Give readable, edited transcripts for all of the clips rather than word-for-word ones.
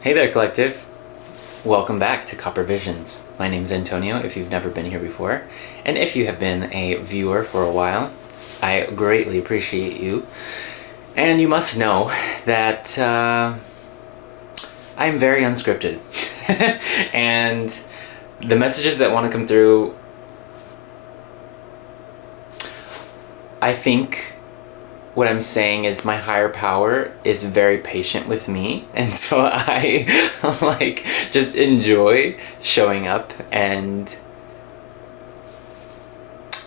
Hey there, Collective. Welcome back to Copper Visions. My name's Antonio, if you've never been here before. And if you have been a viewer for a while, I greatly appreciate you. And you must know that I'm very unscripted. And the messages that want to come through, I think what I'm saying is my higher power is very patient with me, and so I just enjoy showing up and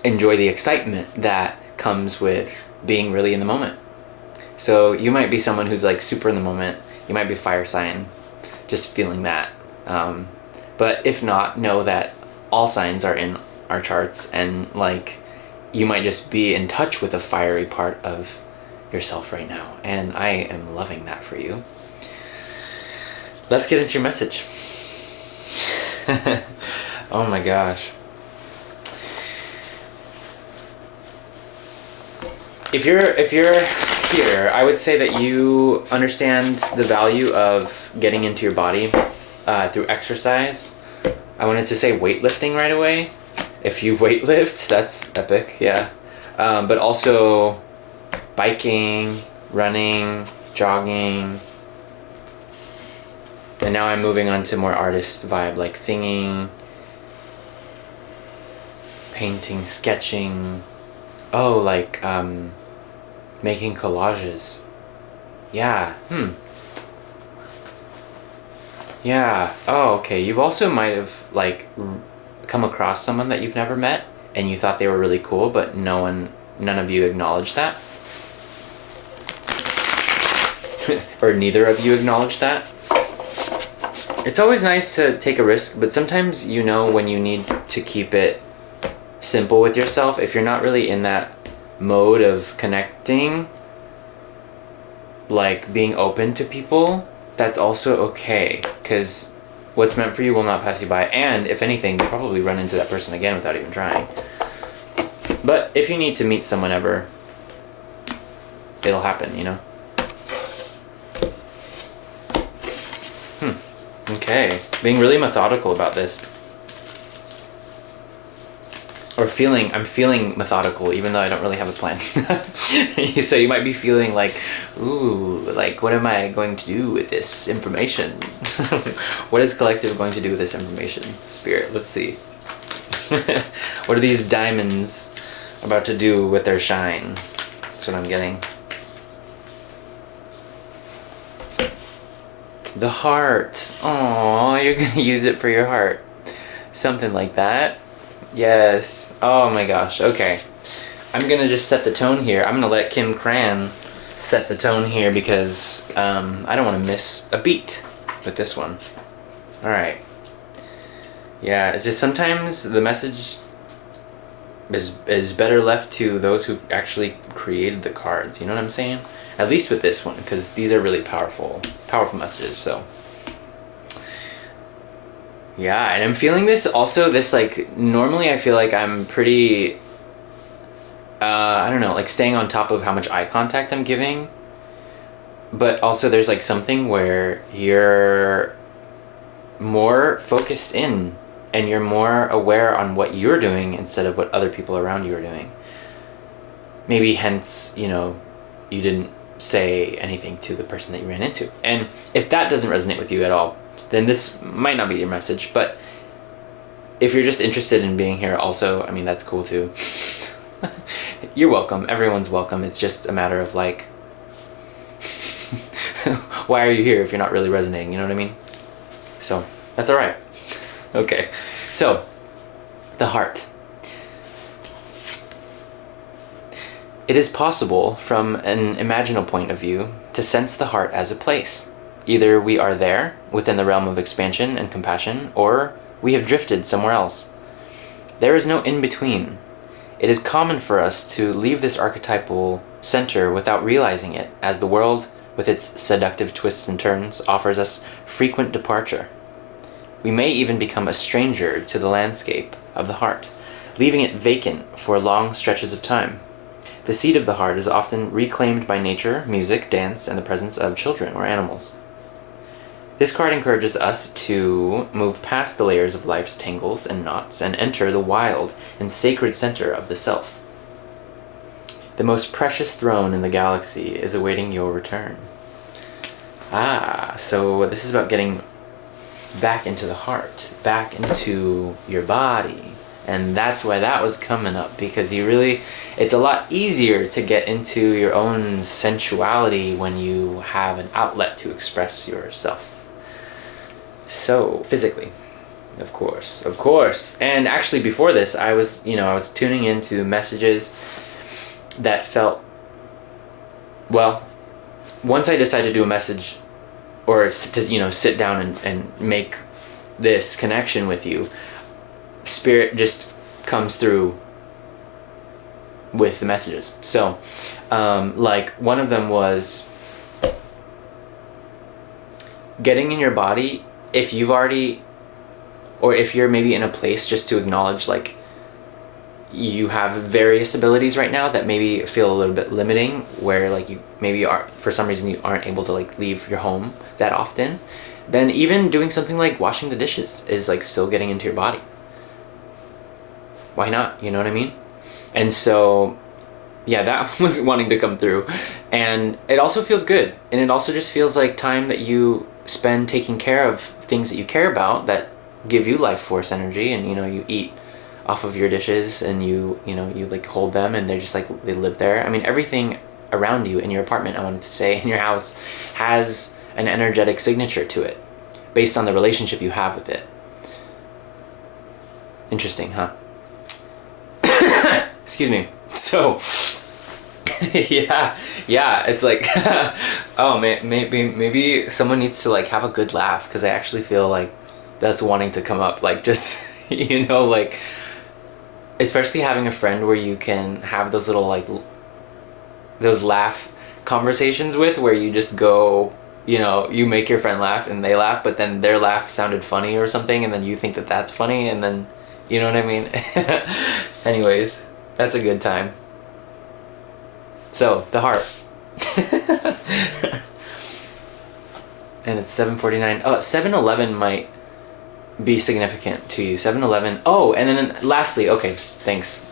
enjoy the excitement that comes with being really in the moment. So you might be someone who's like super in the moment. You might be fire sign, just feeling that. But if not, know that all signs are in our charts, and you might just be in touch with a fiery part of yourself right now, and I am loving that for you. Let's get into your message. Oh my gosh. If you're here, I would say that you understand the value of getting into your body through exercise. I wanted to say weightlifting right away. If you weightlift, that's epic, yeah. But also biking, running, jogging. And now I'm moving on to more artist vibe, like singing, painting, sketching. Oh, making collages. Yeah, Yeah, oh, okay. You also might have, come across someone that you've never met, and you thought they were really cool, but none of you acknowledged that. Or neither of you acknowledge that. It's always nice to take a risk, but sometimes you know when you need to keep it simple with yourself. If you're not really in that mode of connecting, being open to people, that's also okay, because what's meant for you will not pass you by, and if anything, you'll probably run into that person again without even trying. But if you need to meet someone ever, it'll happen, you know? Okay, being really methodical about this. Or I'm feeling methodical even though I don't really have a plan. So you might be feeling ooh, what am I going to do with this information? What is Collective going to do with this information? Spirit, let's see. What are these diamonds about to do with their shine? That's what I'm getting. The heart. Aww, you're gonna use it for your heart. Something like that. Yes. Oh my gosh. Okay. I'm gonna just set the tone here. I'm gonna let Kim Cran set the tone here because I don't want to miss a beat with this one. All right. Yeah, it's just sometimes the message is better left to those who actually created the cards. You know what I'm saying? At least with this one, because these are really powerful messages. So yeah, and I'm feeling this also. Normally I feel like I'm pretty I don't know, staying on top of how much eye contact I'm giving, but also there's something where you're more focused in and you're more aware on what you're doing instead of what other people around you are doing. Maybe hence, you didn't say anything to the person that you ran into. And if that doesn't resonate with you at all, then this might not be your message. But if you're just interested in being here also, I mean, that's cool too. You're welcome. Everyone's welcome. It's just a matter of why are you here if you're not really resonating? You know what I mean? So that's all right. Okay. So the heart. It is possible, from an imaginal point of view, to sense the heart as a place. Either we are there, within the realm of expansion and compassion, or we have drifted somewhere else. There is no in-between. It is common for us to leave this archetypal center without realizing it, as the world, with its seductive twists and turns, offers us frequent departure. We may even become a stranger to the landscape of the heart, leaving it vacant for long stretches of time. The seat of the heart is often reclaimed by nature, music, dance, and the presence of children or animals. This card encourages us to move past the layers of life's tangles and knots and enter the wild and sacred center of the self. The most precious throne in the galaxy is awaiting your return. So this is about getting back into the heart, back into your body. And that's why that was coming up, because it's a lot easier to get into your own sensuality when you have an outlet to express yourself. So, physically, of course. And actually before this, I was tuning into messages that felt, well, once I decided to do a message or to, sit down and make this connection with you, Spirit just comes through with the messages. So, like one of them was getting in your body, if you've already, or if you're maybe in a place just to acknowledge like you have various abilities right now that maybe feel a little bit limiting, where like you maybe are, for some reason you aren't able to like leave your home that often, then even doing something like washing the dishes is like still getting into your body. Why not? You know what I mean? And so, yeah, that was wanting to come through. And it also feels good. And it also just feels like time that you spend taking care of things that you care about that give you life force energy. And, you eat off of your dishes and you like hold them and they're just like, they live there. I mean, everything around you in your apartment, I wanted to say, in your house, has an energetic signature to it based on the relationship you have with it. Interesting, huh? Excuse me. So, yeah, it's like, oh, maybe someone needs to like have a good laugh, because I actually feel like that's wanting to come up, like just, like, especially having a friend where you can have those little like, those laugh conversations with, where you just go, you make your friend laugh and they laugh, but then their laugh sounded funny or something, and then you think that that's funny, and then, you know what I mean? Anyways, that's a good time. So, the heart. And it's 7:49. Oh, 7-Eleven might be significant to you. 7-Eleven. Oh, and then lastly, okay, thanks.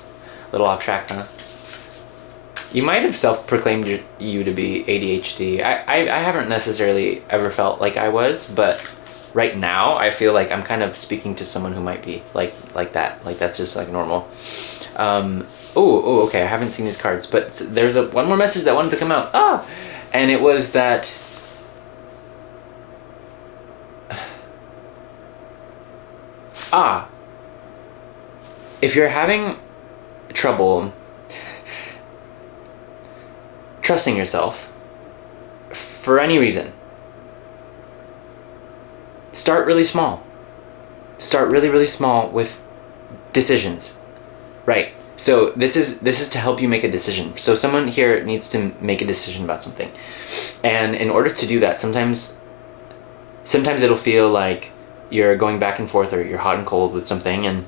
A little off track, huh? You might have self-proclaimed you to be ADHD. I haven't necessarily ever felt like I was, but right now I feel like I'm kind of speaking to someone who might be like that. Like that's just like normal. Okay, I haven't seen these cards, but there's one more message that wanted to come out. And it was that if you're having trouble trusting yourself for any reason, start really small. Start really, really small with decisions. Right. So this is to help you make a decision. So someone here needs to make a decision about something. And in order to do that, sometimes it'll feel like you're going back and forth, or you're hot and cold with something. And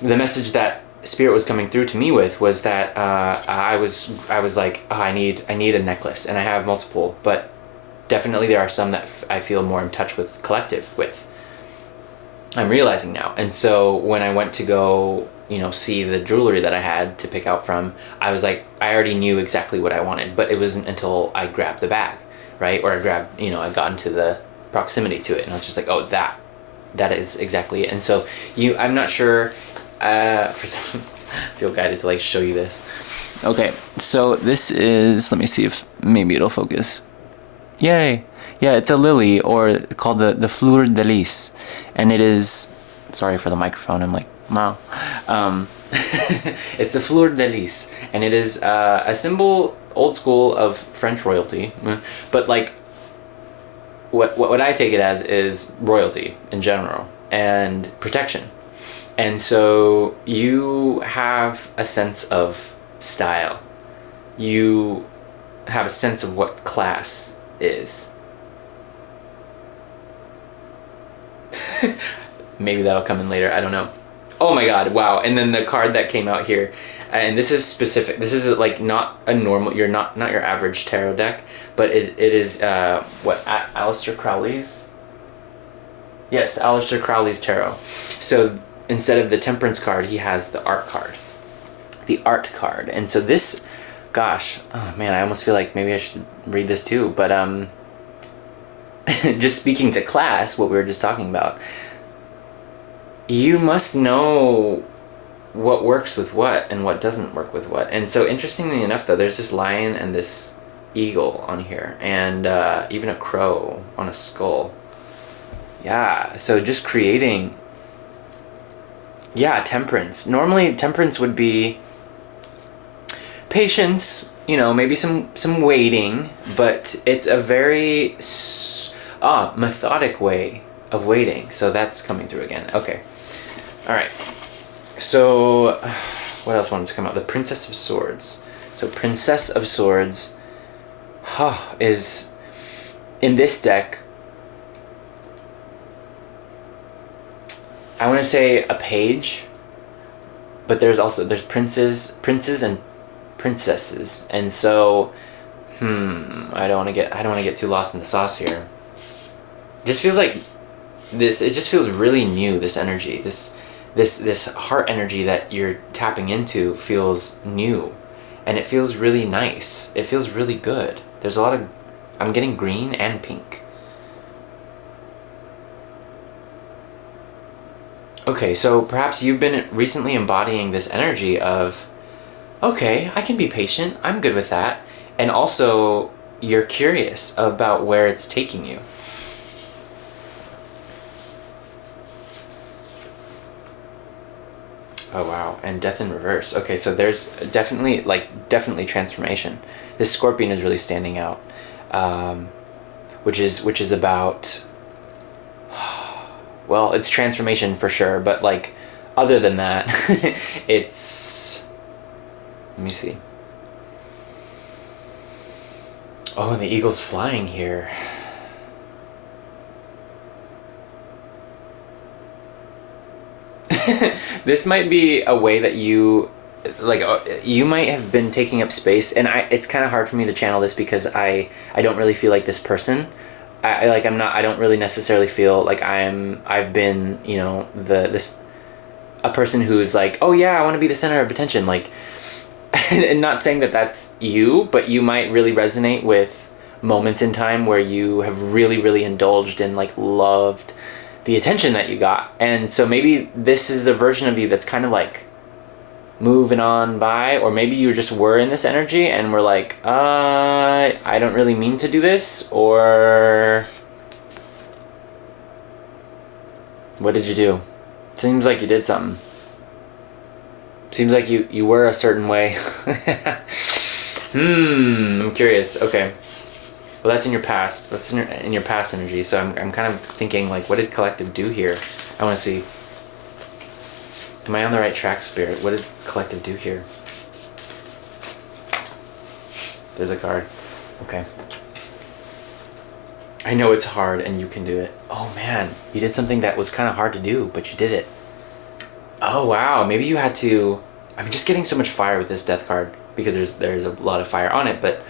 the message that Spirit was coming through to me with was that I was like, I need a necklace, and I have multiple, but definitely there are some that I feel more in touch with collective with. I'm realizing now. And so when I went to go, see the jewelry that I had to pick out from, I was like, I already knew exactly what I wanted, but it wasn't until I grabbed the bag, right? Or I grabbed, I got into the proximity to it, and I was just like, oh, that is exactly it. And so I'm not sure, for some, I feel guided to like show you this. Okay, so this is, let me see if maybe it'll focus. Yay. Yeah, it's a lily, or called the fleur de lis, and it is, sorry for the microphone, I'm like, wow. It's the fleur de lis, and it is a symbol, old school, of French royalty, but like, what I take it as is royalty in general, and protection. And so you have a sense of style. You have a sense of what class is. Maybe that'll come in later, I don't know. Oh my god, wow. And then the card that came out here, And this is specific. This is like not a normal. You're not your average tarot deck, but it is what Aleister Crowley's. Yes, Aleister Crowley's tarot. So instead of the Temperance card, he has the art card. The art card. And so this, gosh, oh man, I almost feel like maybe I should read this too. But just speaking to class, what we were just talking about, you must know what works with what and what doesn't work with what. And so interestingly enough, though, there's this lion and this eagle on here, and even a crow on a skull. Yeah, so just creating, yeah, temperance. Normally temperance would be patience, maybe some waiting, but it's a very methodic way of waiting. So that's coming through again. Okay. All right. So what else wanted to come out? The Princess of Swords. So Princess of Swords is in this deck, I want to say a page, but there's princes and princesses, and so I don't want to get too lost in the sauce here. It just feels like this. It just feels really new. This energy, this heart energy that you're tapping into feels new, and it feels really nice. It feels really good. There's a lot of, I'm getting green and pink. Okay, so perhaps you've been recently embodying this energy of, okay, I can be patient, I'm good with that, and also you're curious about where it's taking you. Oh wow, and death in reverse. Okay, so there's definitely transformation. This scorpion is really standing out, which is about, well, it's transformation for sure, but like, other than that, it's, let me see. Oh, and the eagle's flying here. This might be a way that you might have been taking up space, and it's kind of hard for me to channel this because I don't really feel like this person. I don't really necessarily feel like I've been, a person who's like, oh yeah, I want to be the center of attention, like, and not saying that that's you, but you might really resonate with moments in time where you have really, really indulged and like loved the attention that you got. And so maybe this is a version of you that's kind of like moving on by, or maybe you just were in this energy and were like, I don't really mean to do this, or what did you do? Seems like you did something. Seems like you were a certain way. I'm curious. Okay. Well, that's in your past. That's in your past energy. So I'm kind of thinking, like, what did collective do here? I want to see. Am I on the right track, Spirit? What did collective do here? There's a card. Okay. I know it's hard and you can do it. Oh man, you did something that was kind of hard to do, but you did it. Oh wow, maybe you had to, I'm just getting so much fire with this death card because there's a lot of fire on it, but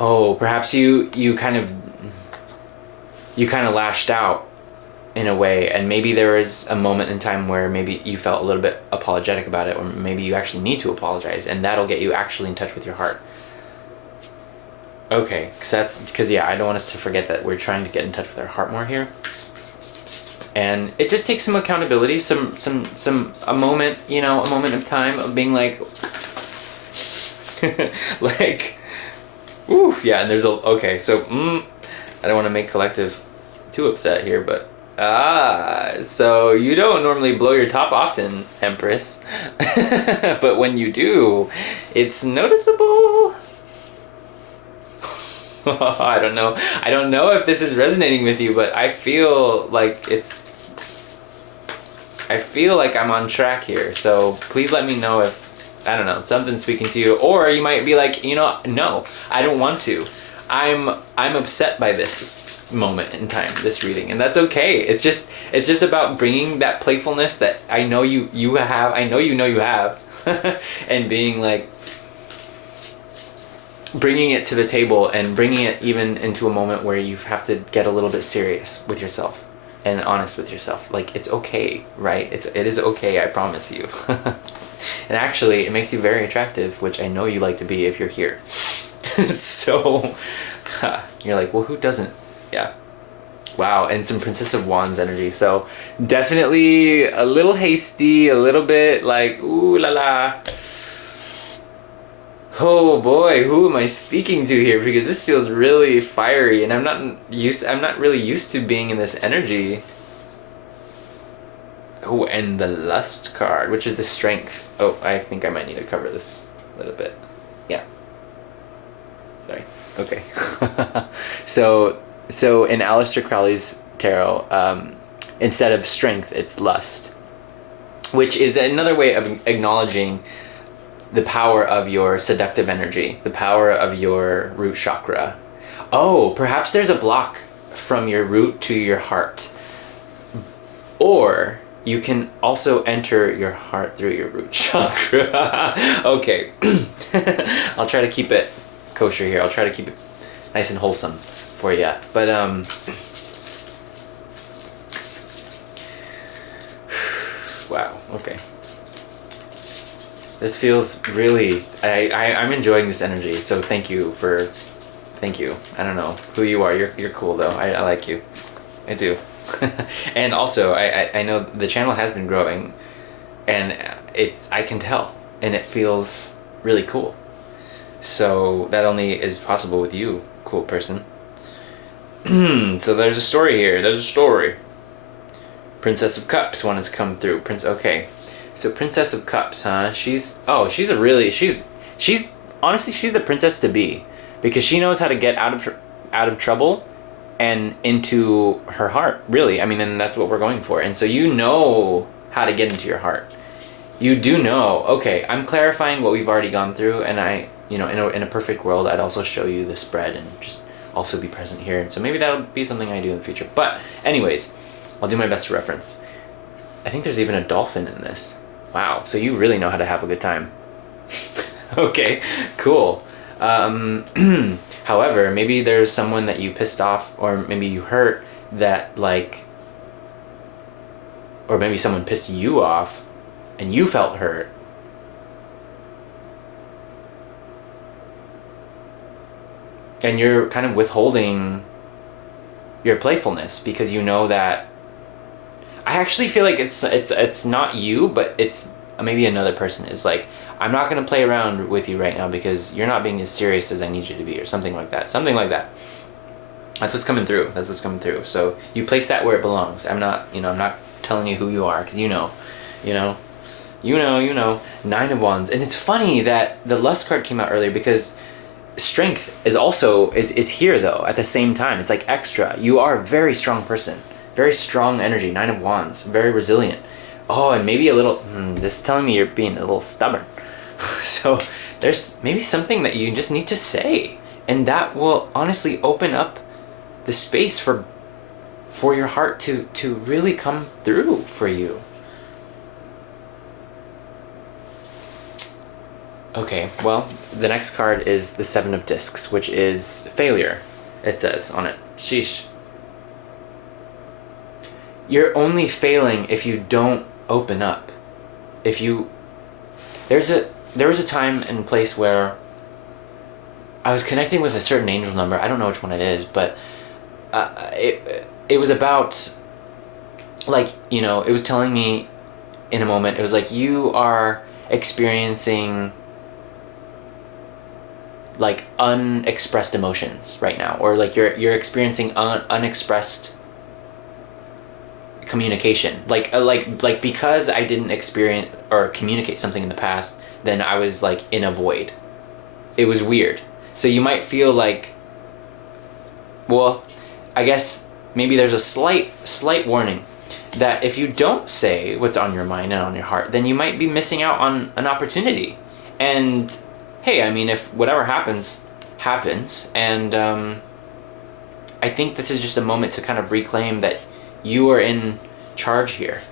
oh, perhaps you kind of lashed out in a way, and maybe there was a moment in time where maybe you felt a little bit apologetic about it, or maybe you actually need to apologize, and that'll get you actually in touch with your heart. Okay, because yeah, I don't want us to forget that we're trying to get in touch with our heart more here. And it just takes some accountability, a moment, a moment of time of being like, like, ooh, yeah, and there's okay, so, I don't want to make collective too upset here, but, so you don't normally blow your top often, Empress, but when you do, it's noticeable. I don't know if this is resonating with you, but I feel like I'm on track here, so please let me know if, I don't know, something's speaking to you, or you might be like, no, I don't want to. I'm upset by this. moment in time, this reading, and that's okay. It's just about bringing that playfulness that I know you have. I know you have, and being like bringing it to the table and bringing it even into a moment where you have to get a little bit serious with yourself and honest with yourself. Like, it's okay, right? It is okay, I promise you. And actually, it makes you very attractive, which I know you like to be if you're here. So, you're like, well, who doesn't? Yeah. Wow, and some Princess of Wands energy. So, definitely a little hasty, a little bit like, ooh la la. Oh boy, who am I speaking to here? Because this feels really fiery, and I'm not really used to being in this energy. Oh, and the Lust card, which is the Strength. Oh, I think I might need to cover this a little bit. Yeah. Sorry. Okay. So in Aleister Crowley's tarot, instead of Strength, it's Lust, which is another way of acknowledging the power of your seductive energy, the power of your root chakra. Oh, perhaps there's a block from your root to your heart. Or you can also enter your heart through your root chakra. Okay. I'll try to keep it kosher here. I'll try to keep it nice and wholesome for you. But wow, okay. This feels really, I'm enjoying this energy, so thank you. I don't know who you are. You're cool though. I like you. I do. And also, I know the channel has been growing, and I can tell, and it feels really cool. So that only is possible with you, cool person. So there's a story here. There's a story. Princess of Cups one has come through. Okay. So Princess of Cups, huh? She's honestly, she's the princess to be, because she knows how to get out of trouble and into her heart, really. I mean, and that's what we're going for. And so you know how to get into your heart. You do know, okay, I'm clarifying what we've already gone through, and in a perfect world, I'd also show you the spread and just also be present here. And so maybe that'll be something I do in the future. But anyways, I'll do my best to reference. I think there's even a dolphin in this. Wow, so you really know how to have a good time. Okay, cool. However, maybe there's someone that you pissed off, or maybe you hurt that, like, or maybe someone pissed you off and you felt hurt. And you're kind of withholding your playfulness because you know that I actually feel like it's not you, but it's maybe another person is like, I'm not going to play around with you right now because you're not being as serious as I need you to be, or something like that. Something like that. That's what's coming through. So you place that where it belongs. I'm not telling you who you are, because you know. Nine of Wands. And it's funny that the Lust card came out earlier, because Strength is also is here though at the same time. It's like extra. You are a very strong person. Very strong energy. Nine of Wands. Very resilient. Oh, and maybe a little, this is telling me you're being a little stubborn. So there's maybe something that you just need to say, and that will honestly open up the space for your heart to really come through for you. Okay, well, the next card is the Seven of Discs, which is failure, it says on it. Sheesh. You're only failing if you don't open up. There was a time and place where I was connecting with a certain angel number. I don't know which one it is, but it was about, like, it was telling me in a moment, it was like, you are experiencing like unexpressed emotions right now, or like you're experiencing unexpressed communication, like because I didn't experience or communicate something in the past, then I was like in a void. It was weird. So you might feel like, well, I guess maybe there's a slight warning that if you don't say what's on your mind and on your heart, then you might be missing out on an opportunity. And hey, I mean, if whatever happens, and I think this is just a moment to kind of reclaim that you are in charge here.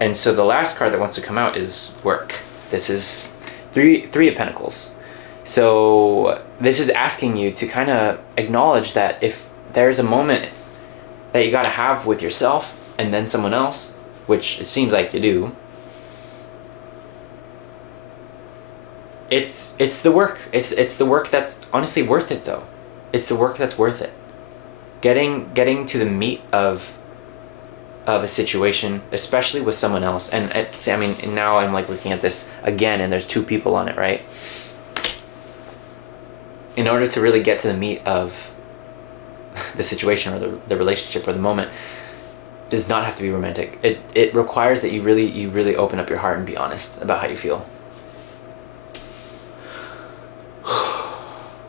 And so the last card that wants to come out is work. This is three of Pentacles. So this is asking you to kind of acknowledge that if there's a moment that you got to have with yourself and then someone else, which it seems like you do, it's the work. It's the work that's honestly worth it, though. It's the work that's worth it. Getting to the meat of a situation, especially with someone else. And now I'm like looking at this again, and there's two people on it, right? In order to really get to the meat of the situation or the relationship or the moment, does not have to be romantic. It requires that you really open up your heart and be honest about how you feel.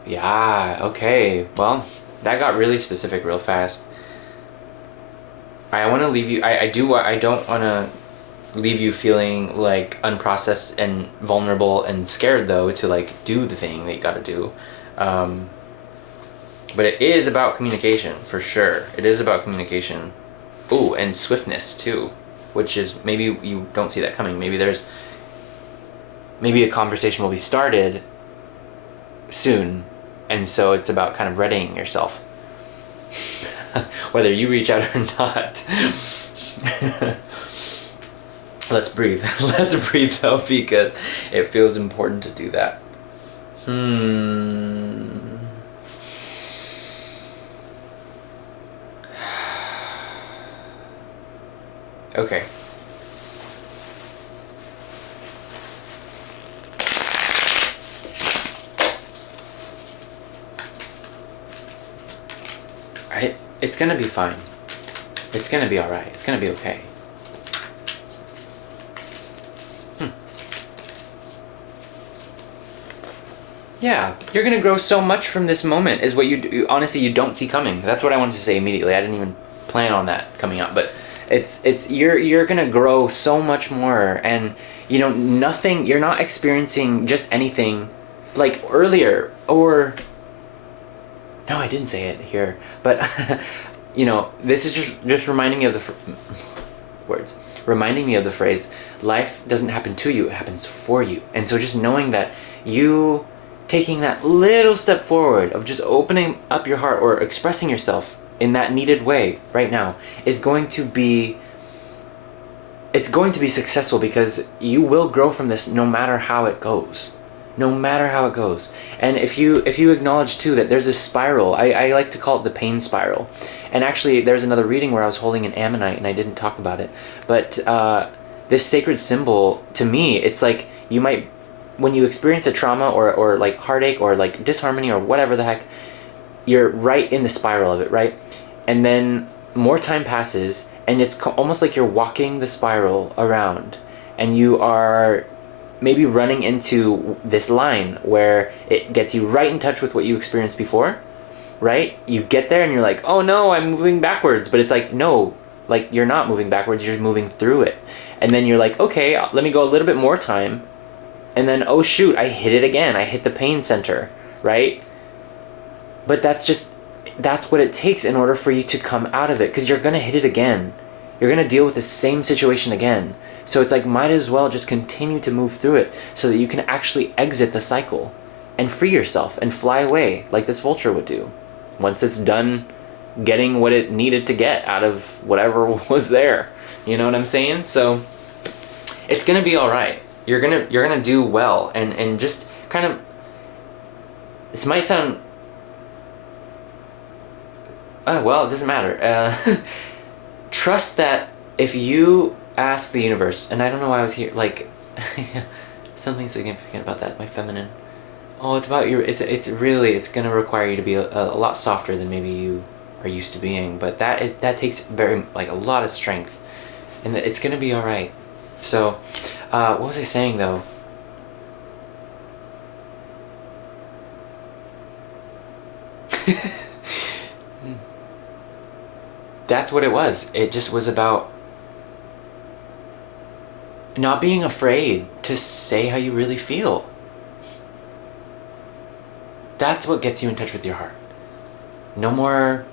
Yeah, okay. Well, that got really specific real fast. I want to leave you, I don't want to leave you feeling like unprocessed and vulnerable and scared, though, to like do the thing that you got to do. But it is about communication, for sure. It is about communication. Ooh, and swiftness too, which is, maybe you don't see that coming. Maybe a conversation will be started soon, and so it's about kind of readying yourself. Whether you reach out or not. Let's breathe. Let's breathe, though, because it feels important to do that. Okay. It's gonna be fine. It's gonna be alright. It's gonna be okay. Yeah, you're gonna grow so much from this moment, is what honestly you don't see coming. That's what I wanted to say immediately. I didn't even plan on that coming out, but you're gonna grow so much more, and nothing. You're not experiencing just anything like earlier, or no, I didn't say it here, but this is just reminding me of the words. Reminding me of the phrase, life doesn't happen to you, it happens for you. And so just knowing that you taking that little step forward of just opening up your heart or expressing yourself in that needed way right now is going to be successful, because you will grow from this no matter how it goes. No matter how it goes. And if you acknowledge too that there's a spiral, I like to call it the pain spiral. And actually there's another reading where I was holding an ammonite and I didn't talk about it. But this sacred symbol, to me, it's like you might, when you experience a trauma or like heartache or like disharmony or whatever the heck, you're right in the spiral of it, right? And then more time passes and it's almost like you're walking the spiral around, and you are maybe running into this line where it gets you right in touch with what you experienced before, right? You get there and you're like, oh no, I'm moving backwards. But it's like, no, like you're not moving backwards, you're just moving through it. And then you're like, okay, let me go a little bit more time. And then, oh shoot, I hit it again. I hit the pain center, right? But that's what it takes in order for you to come out of it, because you're gonna hit it again. You're gonna deal with the same situation again. So it's like, might as well just continue to move through it so that you can actually exit the cycle and free yourself and fly away like this vulture would do once it's done getting what it needed to get out of whatever was there. You know what I'm saying? So it's gonna be all right. You're gonna do well, and just kind of, this might sound, well, it doesn't matter. Trust that if you ask the universe, and I don't know why I was here, like, something significant about that, my feminine. Oh, it's about it's gonna require you to be a lot softer than maybe you are used to being, but that takes a lot of strength, and it's gonna be all right. So, what was I saying though? That's what it was. It just was about not being afraid to say how you really feel. That's what gets you in touch with your heart. No more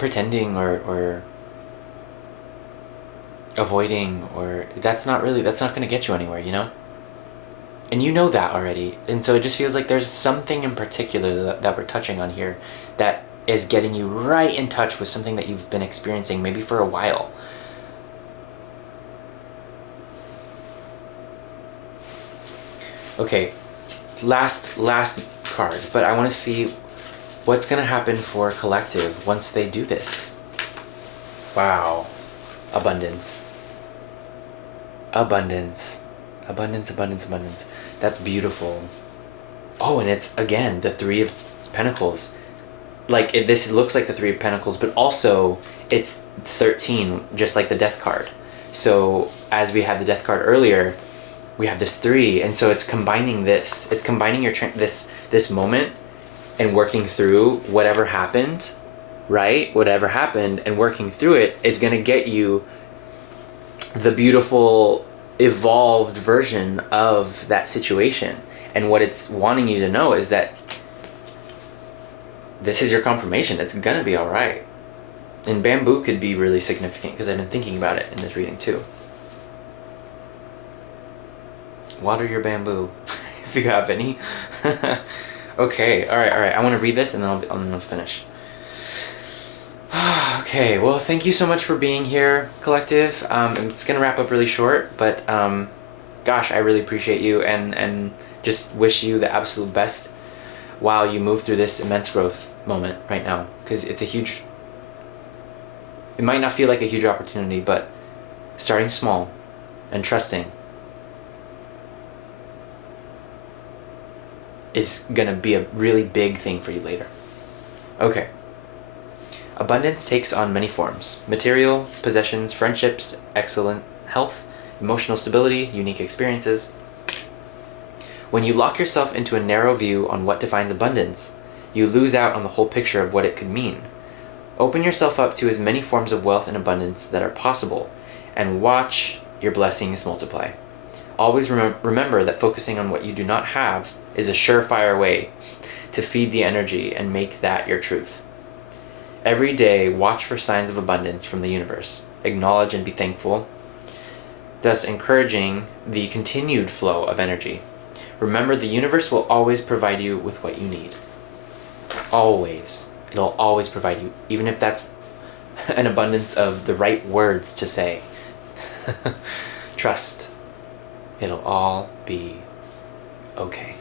pretending or avoiding, or that's not going to get you anywhere, you know? And you know that already. And so it just feels like there's something in particular that we're touching on here that is getting you right in touch with something that you've been experiencing maybe for a while. Okay, last card, but I want to see what's going to happen for collective once they do this. Wow. Abundance. Abundance. Abundance, abundance, abundance. That's beautiful. Oh, and it's, again, the Three of Pentacles. Like, this looks like the Three of Pentacles, but also it's 13, just like the Death card. So, as we had the Death card earlier, we have this 3, and so it's combining this. It's combining your this moment and working through whatever happened, right? Whatever happened, and working through it is going to get you the beautiful evolved version of that situation. And what it's wanting you to know is that this is your confirmation. It's gonna be all right. And bamboo could be really significant because I've been thinking about it in this reading too. Water your bamboo if you have any. Okay, all right. I want to read this and then I'll finish. Okay, well, thank you so much for being here, collective. It's gonna wrap up really short, but gosh, I really appreciate you and just wish you the absolute best while you move through this immense growth moment right now, because it's it might not feel like a huge opportunity, but starting small and trusting is gonna be a really big thing for you later. Okay. Abundance takes on many forms: material, possessions, friendships, excellent health, emotional stability, unique experiences. When you lock yourself into a narrow view on what defines abundance, you lose out on the whole picture of what it could mean. Open yourself up to as many forms of wealth and abundance that are possible, and watch your blessings multiply. Always remember that focusing on what you do not have is a surefire way to feed the energy and make that your truth. Every day, watch for signs of abundance from the universe. Acknowledge and be thankful, thus encouraging the continued flow of energy. Remember, the universe will always provide you with what you need. Always. It'll always provide you, even if that's an abundance of the right words to say. Trust. It'll all be okay.